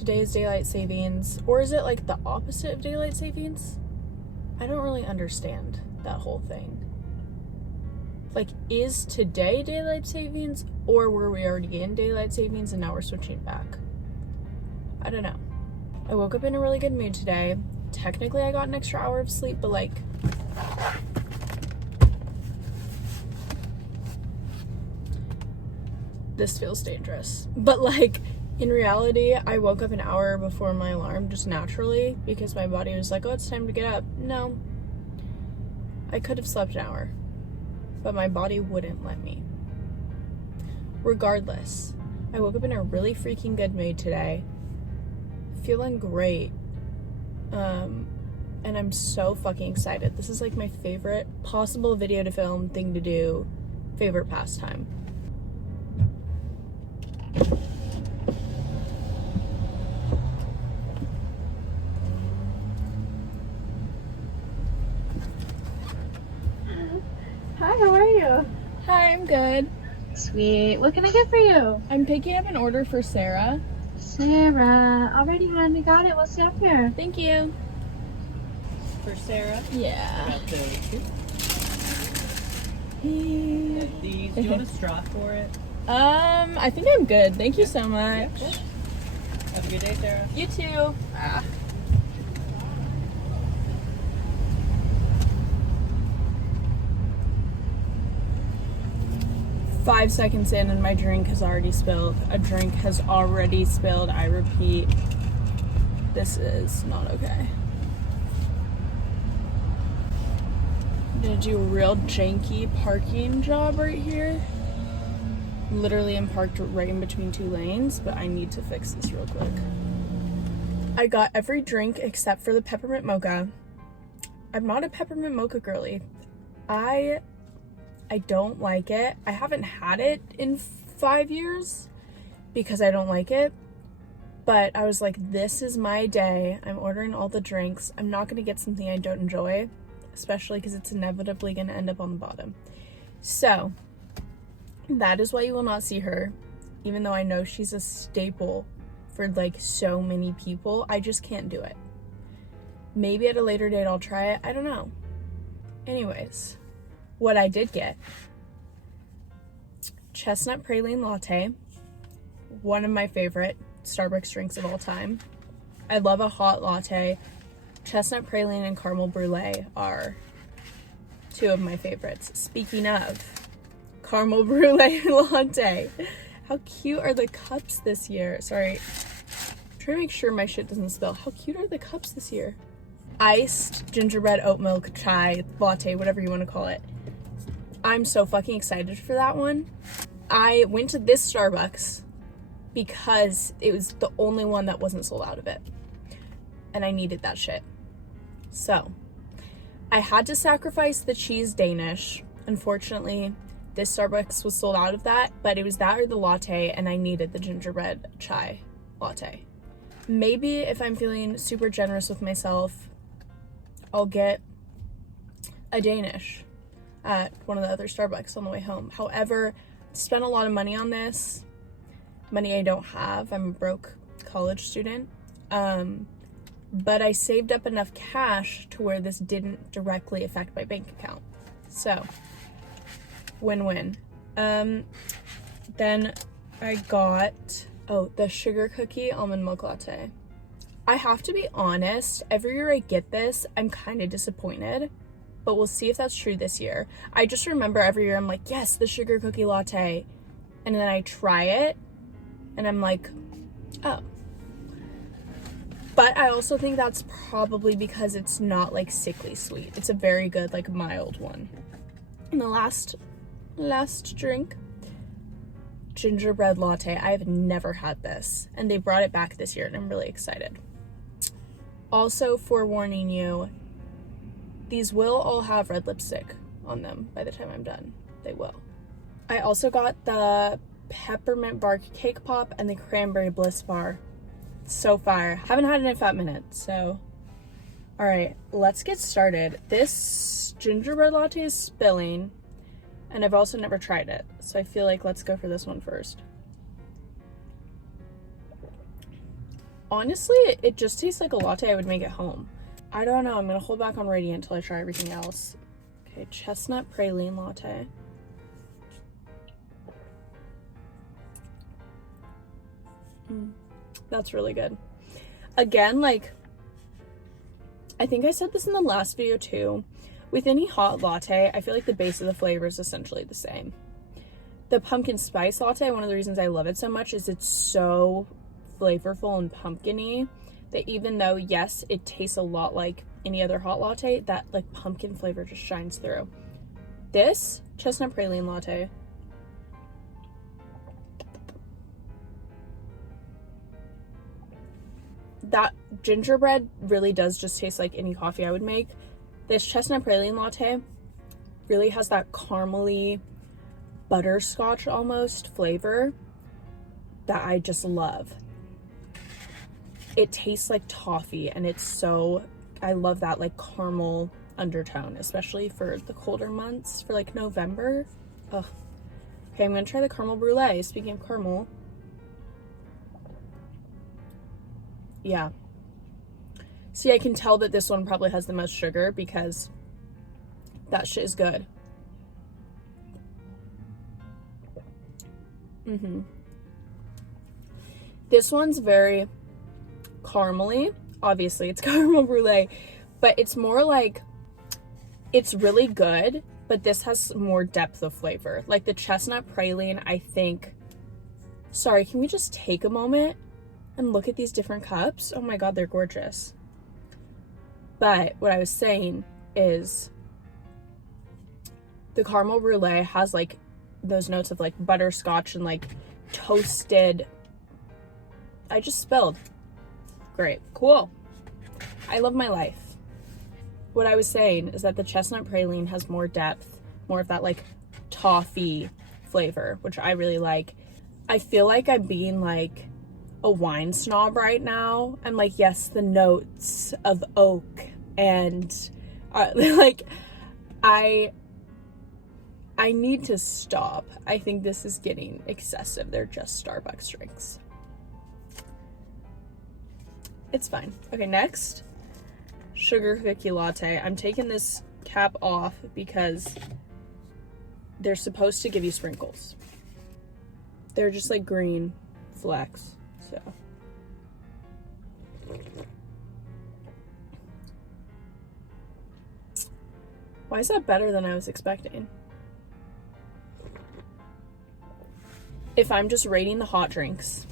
today is daylight savings, or is it like the opposite of daylight savings? I don't really understand that whole thing. Like, is today daylight savings, or were we already in daylight savings and now we're switching back? I don't know. I woke up in a really good mood today. Technically, I got an extra hour of sleep, but like, this feels dangerous. But like, in reality, I woke up an hour before my alarm just naturally because my body was like, oh, it's time to get up. No. I could have slept an hour, but my body wouldn't let me. Regardless, I woke up in a really freaking good mood today. Feeling great. And I'm so fucking excited. This is like my favorite possible video to film thing to do, favorite pastime. Hi, how are you? Hi, I'm good. Sweet. What can I get for you? I'm picking up an order for Sarah. Sarah. Alrighty, honey. Got it. We'll see you up here. Thank you. For Sarah. Yeah. Got those two. And these. Do you want a straw for it? I think I'm good. Thank you so much. Yeah. Have a good day, Sarah. You too. 5 seconds in and my drink has already spilled. A drink has already spilled. I repeat, this is not okay. I'm gonna do a real janky parking job right here. Literally, I'm parked right in between two lanes, but I need to fix this real quick. I got every drink except for the peppermint mocha. I'm not a peppermint mocha girly. I don't like it. I haven't had it in 5 years because I don't like it. But I was like, this is my day. I'm ordering all the drinks. I'm not gonna get something I don't enjoy, especially because it's inevitably gonna end up on the bottom. So that is why you will not see her, even though I know she's a staple for like so many people. I just can't do it. Maybe at a later date I'll try it. I don't know. Anyways, what I did get: chestnut praline latte, one of my favorite Starbucks drinks of all time. I love a hot latte. Chestnut praline and caramel brulee are two of my favorites. Speaking of caramel brulee latte, how cute are the cups this year? Sorry, I'm trying to make sure my shit doesn't spill. How cute are the cups this year? Iced gingerbread oat milk chai latte, whatever you want to call it. I'm so fucking excited for that one. I went to this Starbucks because it was the only one that wasn't sold out of it. And I needed that shit. So, I had to sacrifice the cheese Danish. Unfortunately, this Starbucks was sold out of that, but it was that or the latte, and I needed the gingerbread chai latte. Maybe if I'm feeling super generous with myself, I'll get a Danish at one of the other Starbucks on the way home. However, I spent a lot of money on this. Money I don't have. I'm a broke college student. But I saved up enough cash to where this didn't directly affect my bank account. So, win-win. Then I got, the sugar cookie almond milk latte. I have to be honest, every year I get this, I'm kind of disappointed, but we'll see if that's true this year. I just remember every year I'm like, yes, the sugar cookie latte. And then I try it, and I'm like, oh. But I also think that's probably because it's not like sickly sweet. It's a very good, like, mild one. And the last drink, gingerbread latte. I have never had this, and they brought it back this year, and I'm really excited. Also, forewarning you, these will all have red lipstick on them by the time I'm done. They will. I also got the peppermint bark cake pop and the cranberry bliss bar. So fire. Haven't had it in a fat minute, so. All right, let's get started. This gingerbread latte is spilling, and I've also never tried it, so I feel like let's go for this one first. Honestly, it just tastes like a latte I would make at home. I don't know. I'm going to hold back on Radiant until I try everything else. Okay, chestnut praline latte. That's really good. Again, like, I think I said this in the last video too. With any hot latte, I feel like the base of the flavor is essentially the same. The pumpkin spice latte, one of the reasons I love it so much is it's so flavorful and pumpkin-y that even though, yes, it tastes a lot like any other hot latte, that like pumpkin flavor just shines through. This chestnut praline latte, that gingerbread really does just taste like any coffee I would make. This chestnut praline latte really has that caramely butterscotch almost flavor that I just love. It tastes like toffee and it's so, I love that like caramel undertone, especially for the colder months, for like November. Ugh. Okay, I'm gonna try the caramel brulee. Speaking of caramel, yeah. See, I can tell that this one probably has the most sugar because that shit is good. This one's very caramely. Obviously, it's caramel brulee, but it's more like, it's really good, but this has more depth of flavor. Like the chestnut praline, I think, sorry, can we just take a moment and look at these different cups? Oh my God, they're gorgeous. But what I was saying is the caramel brulee has like those notes of like butterscotch and like toasted. I just spilled. Great, cool. I love my life. What I was saying is that the chestnut praline has more depth, more of that like toffee flavor, which I really like. I feel like I'm being like a wine snob right now. I'm like, yes, the notes of oak and like I need to stop. I think this is getting excessive. They're just Starbucks drinks. It's fine. Okay, next, sugar cookie latte. I'm taking this cap off because they're supposed to give you sprinkles. They're just like green flecks, so. Why is that better than I was expecting? If I'm just rating the hot drinks,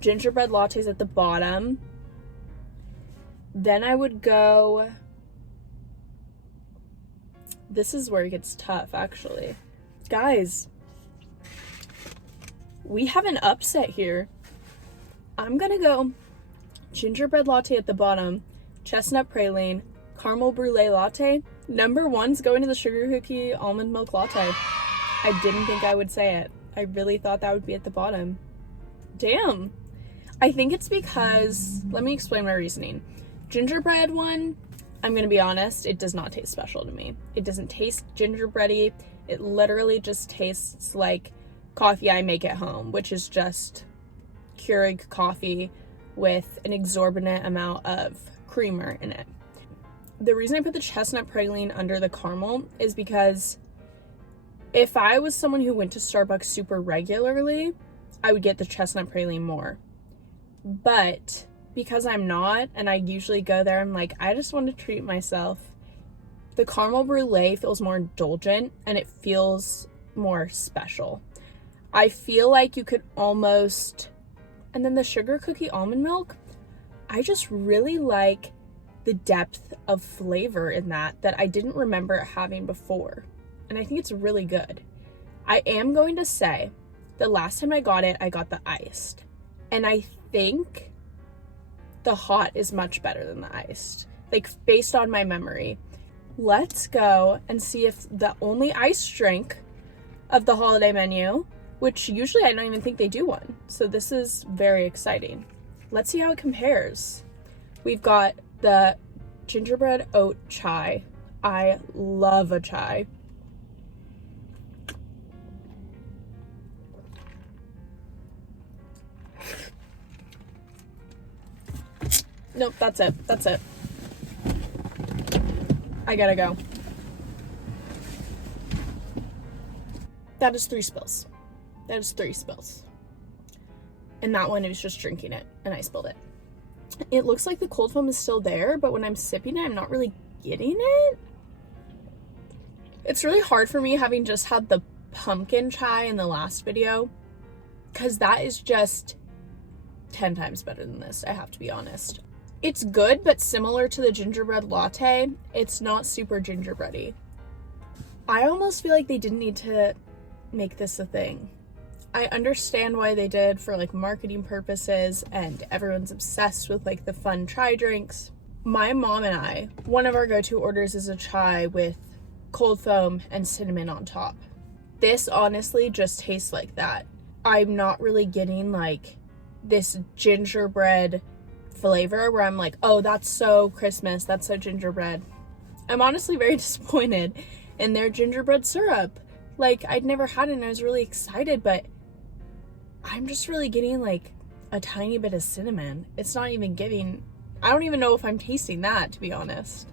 gingerbread lattes at the bottom. Then I would go, this is where it gets tough actually. Guys, we have an upset here. I'm gonna go gingerbread latte at the bottom, chestnut praline, caramel brulee latte. Number one's going to the sugar cookie almond milk latte. I didn't think I would say it. I really thought that would be at the bottom. Damn. I think it's because, let me explain my reasoning. Gingerbread one, I'm gonna be honest, it does not taste special to me. It doesn't taste gingerbready. It literally just tastes like coffee I make at home, which is just Keurig coffee with an exorbitant amount of creamer in it. The reason I put the chestnut praline under the caramel is because if I was someone who went to Starbucks super regularly, I would get the chestnut praline more. But because I'm not, and I usually go there, I'm like, I just want to treat myself. The caramel brulee feels more indulgent and it feels more special. I feel like you could almost, and then the sugar cookie almond milk, I just really like the depth of flavor in that I didn't remember having before. And I think it's really good. I am going to say the last time I got it, I got the iced. And I think the hot is much better than the iced, like based on my memory. Let's go and see if the only iced drink of the holiday menu, which usually I don't even think they do one. So this is very exciting. Let's see how it compares. We've got the gingerbread oat chai. I love a chai. Nope, that's it. That's it. I gotta go. That is 3 spills. That is 3 spills. And that one, it was just drinking it, and I spilled it. It looks like the cold foam is still there, but when I'm sipping it, I'm not really getting it. It's really hard for me having just had the pumpkin chai in the last video, because that is just 10 times better than this, I have to be honest. It's good, but similar to the gingerbread latte, it's not super gingerbready. I almost feel like they didn't need to make this a thing. I understand why they did for like marketing purposes, and everyone's obsessed with like the fun chai drinks. My mom and I, one of our go-to orders is a chai with cold foam and cinnamon on top. This honestly just tastes like that. I'm not really getting like this gingerbread flavor where I'm like, oh, that's so Christmas, that's so gingerbread. I'm honestly very disappointed in their gingerbread syrup. Like, I'd never had it and I was really excited, but I'm just really getting like a tiny bit of cinnamon. It's not even giving, I don't even know if I'm tasting that, to be honest.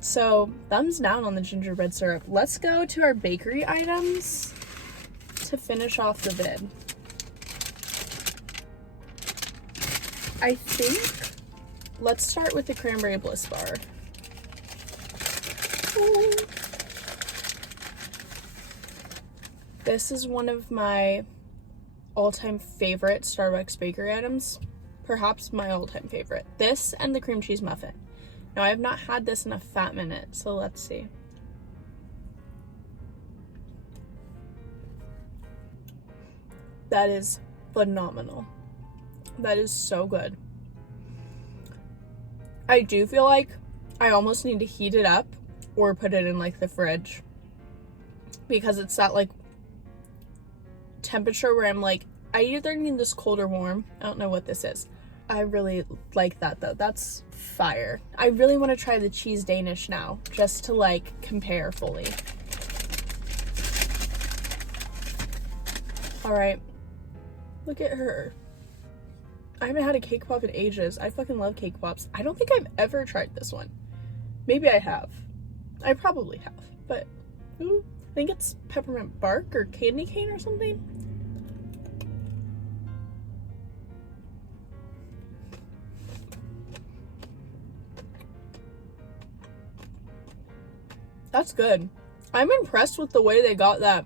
So, thumbs down on the gingerbread syrup. Let's go to our bakery items to finish off the vid. I think, let's start with the cranberry bliss bar. This is one of my all-time favorite Starbucks bakery items. Perhaps my all-time favorite. This and the cream cheese muffin. Now, I have not had this in a fat minute, so let's see. That is phenomenal. That is so good. I do feel like I almost need to heat it up or put it in like the fridge, because it's that like temperature where I'm like, I either need this cold or warm. I don't know what this is. I really like that though. That's fire. I really want to try the cheese Danish now, just to like compare fully. All right, look at her. I haven't had a cake pop in ages. I fucking love cake pops. I don't think I've ever tried this one. Maybe I have. I probably have, but I think it's peppermint bark or candy cane or something. That's good. I'm impressed with the way they got that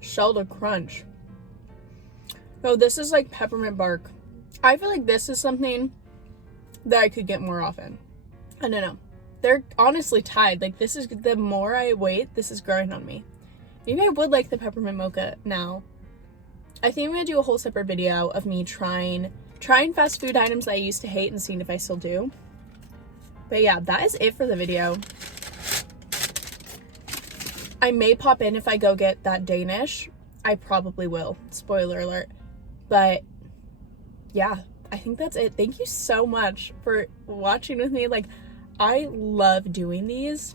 shell to crunch. No, this is like peppermint bark. I feel like this is something that I could get more often. I don't know. They're honestly tied. Like, this is, the more I wait, this is growing on me. Maybe I would like the peppermint mocha now. I think I'm gonna do a whole separate video of me trying fast food items that I used to hate and seeing if I still do. But yeah, that is it for the video. I may pop in if I go get that Danish. I probably will. Spoiler alert. But yeah, I think that's it. Thank you so much for watching with me. Like, I love doing these,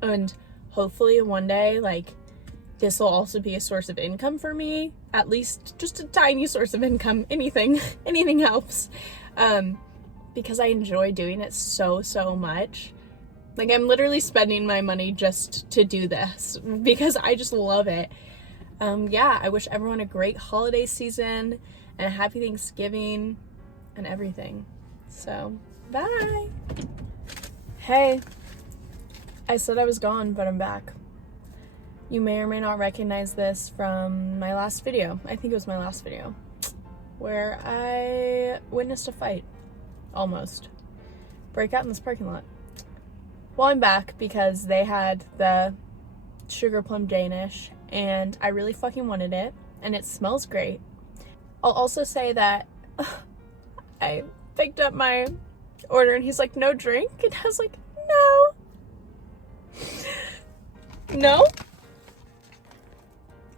and hopefully one day, like, this will also be a source of income for me. At least just a tiny source of income. Anything helps. Because I enjoy doing it so much. Like, I'm literally spending my money just to do this because I just love it. Yeah, I wish everyone a great holiday season and a happy Thanksgiving and everything. So, bye. Hey, I said I was gone, but I'm back. You may or may not recognize this from my last video. I think it was my last video, where I witnessed a fight, almost. Break out in this parking lot. Well, I'm back because they had the sugar plum Danish, and I really fucking wanted it, and it smells great. I'll also say that I picked up my order, and he's like, no drink? And I was like, no.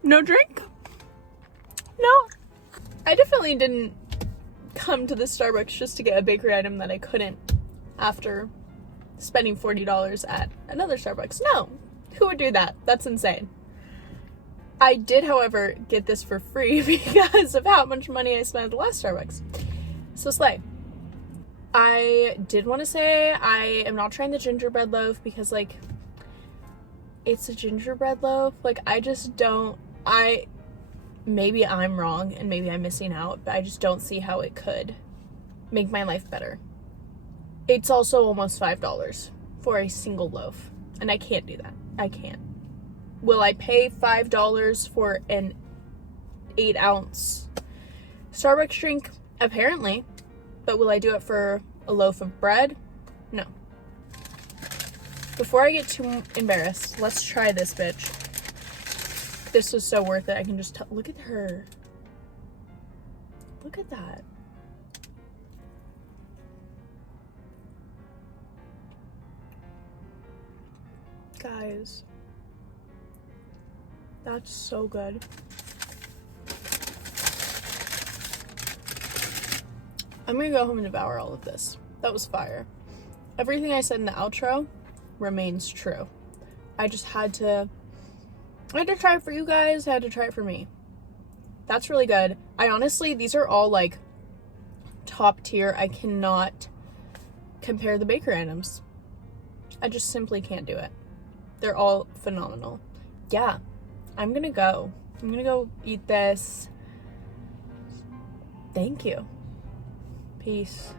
No drink? No. I definitely didn't come to the Starbucks just to get a bakery item that I couldn't after spending $40 at another Starbucks. No. Who would do that? That's insane. I did, however, get this for free because of how much money I spent at the last Starbucks. So slay. I did want to say I am not trying the gingerbread loaf because, like, it's a gingerbread loaf. Like, I just don't, maybe I'm wrong and maybe I'm missing out, but I just don't see how it could make my life better. It's also almost $5 for a single loaf, and I can't do that. I can't. Will I pay $5 for an 8-ounce Starbucks drink? Apparently. But will I do it for a loaf of bread? No. Before I get too embarrassed, let's try this bitch. This was so worth it. I can just look at her. Look at that. Guys. That's so good. I'm gonna go home and devour all of this. That was fire. Everything I said in the outro remains true. I just had to try it for you guys. I had to try it for me. That's really good. I honestly, these are all like top tier. I cannot compare the bakery items. I just simply can't do it. They're all phenomenal. Yeah, I'm gonna go. I'm gonna go eat this. Thank you. Peace.